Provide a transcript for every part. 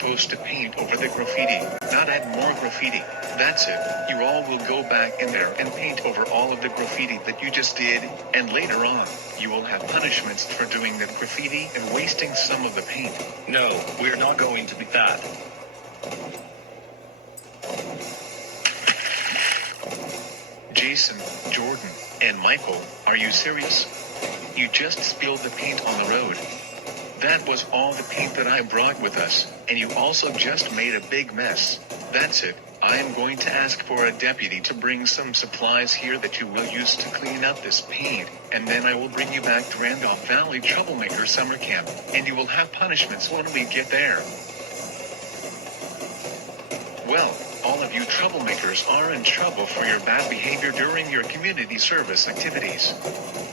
supposed to paint over the graffiti, not add more graffiti. That's it. You all will go back in there and paint over all of the graffiti that you just did, and later on, you will have punishments for doing that graffiti and wasting some of the paint. No, we're not going to do that. Jason, Jordan, and Michael, are you serious? You just spilled the paint on the road. That was all the paint that I brought with us, and you also just made a big mess. That's it. I am going to ask for a deputy to bring some supplies here that you will use to clean up this paint, and then I will bring you back to Randolph Valley Troublemaker Summer Camp, and you will have punishments when we get there. Well, all of you troublemakers are in trouble for your bad behavior during your community service activities.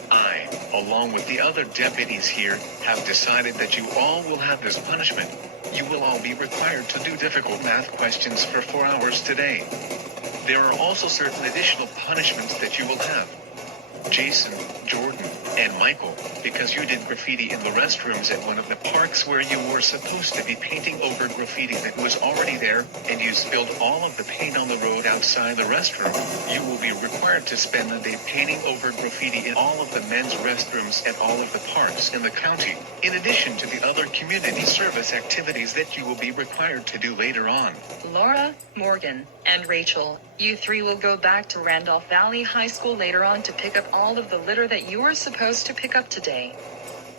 I, along with the other deputies here, have decided that you all will have this punishment. You will all be required to do difficult math questions for 4 hours today. There are also certain additional punishments that you will have. Jason, Jordan, and Michael, because you did graffiti in the restrooms at one of the parks where you were supposed to be painting over graffiti that was already there, and you spilled all of the paint on the road outside the restroom, you will be required to spend the day painting over graffiti in all of the men's restrooms at all of the parks in the county, in addition to the other community service activities that you will be required to do later on. Laura, Morgan, and Rachel, you three will go back to Randolph Valley High School later on to pick up all of the litter that you were supposed to pick up today.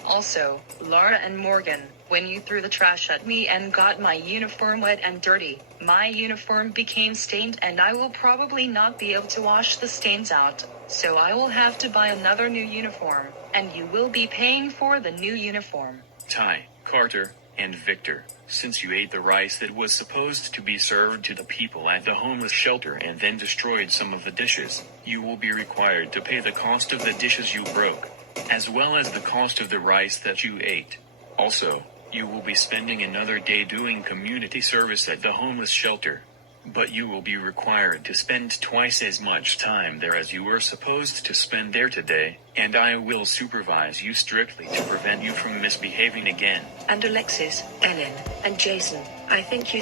Also, Laura and Morgan, when you threw the trash at me and got my uniform wet and dirty, my uniform became stained and I will probably not be able to wash the stains out, so I will have to buy another new uniform, and you will be paying for the new uniform. Ty, Carter, and Victor, since you ate the rice that was supposed to be served to the people at the homeless shelter and then destroyed some of the dishes, you will be required to pay the cost of the dishes you broke, as well as the cost of the rice that you ate. Also, you will be spending another day doing community service at the homeless shelter. But you will be required to spend twice as much time there as you were supposed to spend there today, and I will supervise you strictly to prevent you from misbehaving again. And Alexis, Ellen, and Jason, I think you